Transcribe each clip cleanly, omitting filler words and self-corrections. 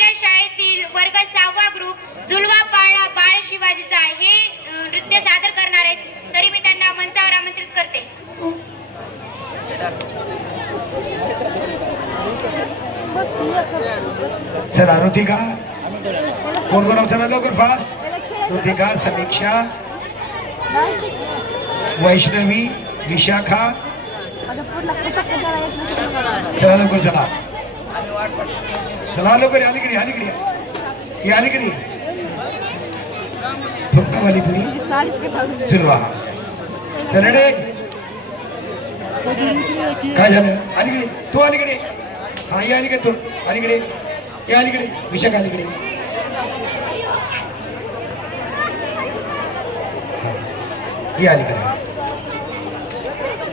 आपल्या शाळेतील वर्ग 6वा ग्रुप झुलवा पाळणा बाळ शिवाजीचा हे नृत्य सादर करणार आहेत. तरी मी त्यांना मंचावर आमंत्रित करते. चला ऋतिका, कोण कोण चला लवकर फास्ट. ऋतिका, समीक्षा, वैष्णवी, विशाखा, चला लवकर चला. चला लवकर. अलीकडे अलीकडे ये, अलीकडे ठुमकावाली पुरी झुलवा. चल रे. काय झालं? अलीकडे तू, अलीकडे. हा ये अलीकडे, तू अलीकडे ये, अलीकडे विशाखा अलीकडे. हा ये अलीकडे.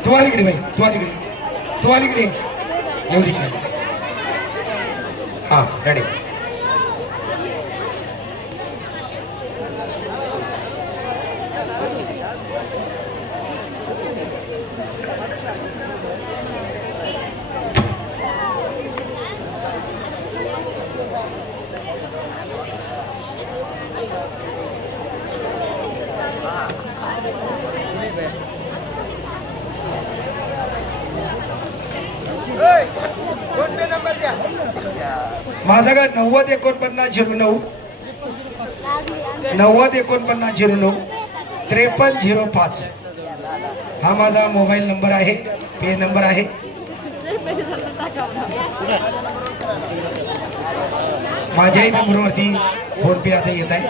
तू अलीकडे बाई, तू अलीकडे, तू अलीकडे येऊ दे. हा रेडी. माझा का 90 49 09 90 49 09 5305 हा माझा मोबाईल नंबर आहे, पे नंबर आहे. माझ्याही नंबरवरती फोन पे आता येत आहे.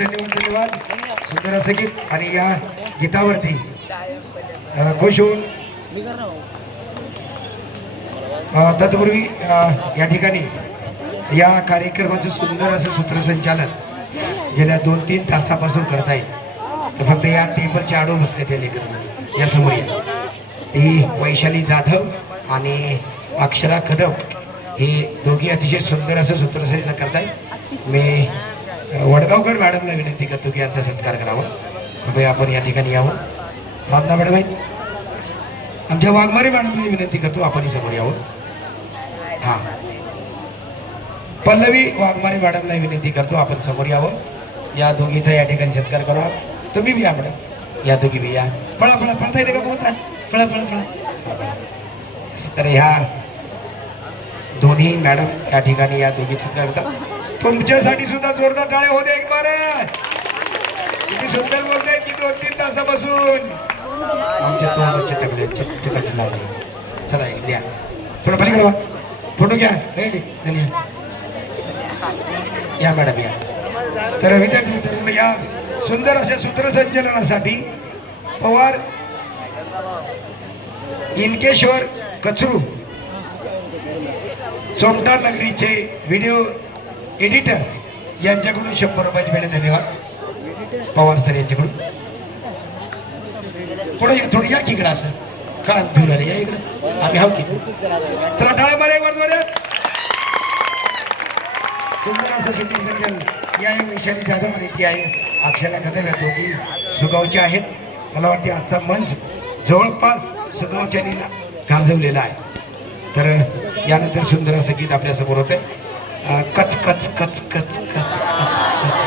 धन्यवाद धन्यवाद. सुंदर असं गीत आणि या गीतावरती खुश होऊन तत्पूर्वी या ठिकाणी या कार्यक्रमाचं सुंदर असं सूत्रसंचालन गेल्या 2-3 तासापासून करतायत. तर फक्त या टेबलच्या आडो बसले ते लेकर या समोर या. ती वैशाली जाधव आणि अक्षरा कदम हे दोघी अतिशय सुंदर असं सूत्रसंचालन करतायत. मी वडगावकर मॅडमला विनंती करतो की यांचा सत्कार करावा. कृपया आपण या ठिकाणी यावं. साधना मॅडम आहेत. आमच्या वाघमारे मॅडमला विनंती करतो आपण समोर यावं. हां पल्लवी वाघमारे मॅडमला विनंती करतो आपण समोर यावं. या दोघीचा या ठिकाणी सत्कार करा. तुम्ही बी या मॅडम. या दोघी बी या. पळा पळा पळता येते का बोलता. पळा पळा पळा. तर ह्या दोन्ही मॅडम या ठिकाणी या दोघी सत्कार करतात. तुमच्यासाठी सुद्धा जोरदार टाळे होते एक बार. किती सुंदर बोलताय की 2-3 तासापासून आमच्या तोंडाचे तगडे चिकट लावले. चला इकडे द्या थोडं पलीकडे वा. फोटो घ्या. या मॅडम या. तर विद्यार्थी मित्रांनो या सुंदर अशा सूत्रसंचलनासाठी पवार इनकेश्वर कचरू सोमटा नगरीचे व्हिडिओ एडिटर यांच्याकडून 100 रुपयाचे भेट. धन्यवाद पवार सर यांच्याकडून. पुढे या थोडी या की इकडं असं काल भिवून आले या इकडं आम्ही हाव की. चला टाळे मारे एक वर. सुंदर असं शूटिंग संचलन या वैशाली जाधव आणि ती आहे अक्षरा कदम या दोघी सुगावच्या आहेत. मला वाटते आजचा मंच जवळपास सुगावच्यानीला गाजवलेला आहे. तर यानंतर सुंदर असं गीत आपल्यासमोर होतंय. कच कच कच कच कच कच कच.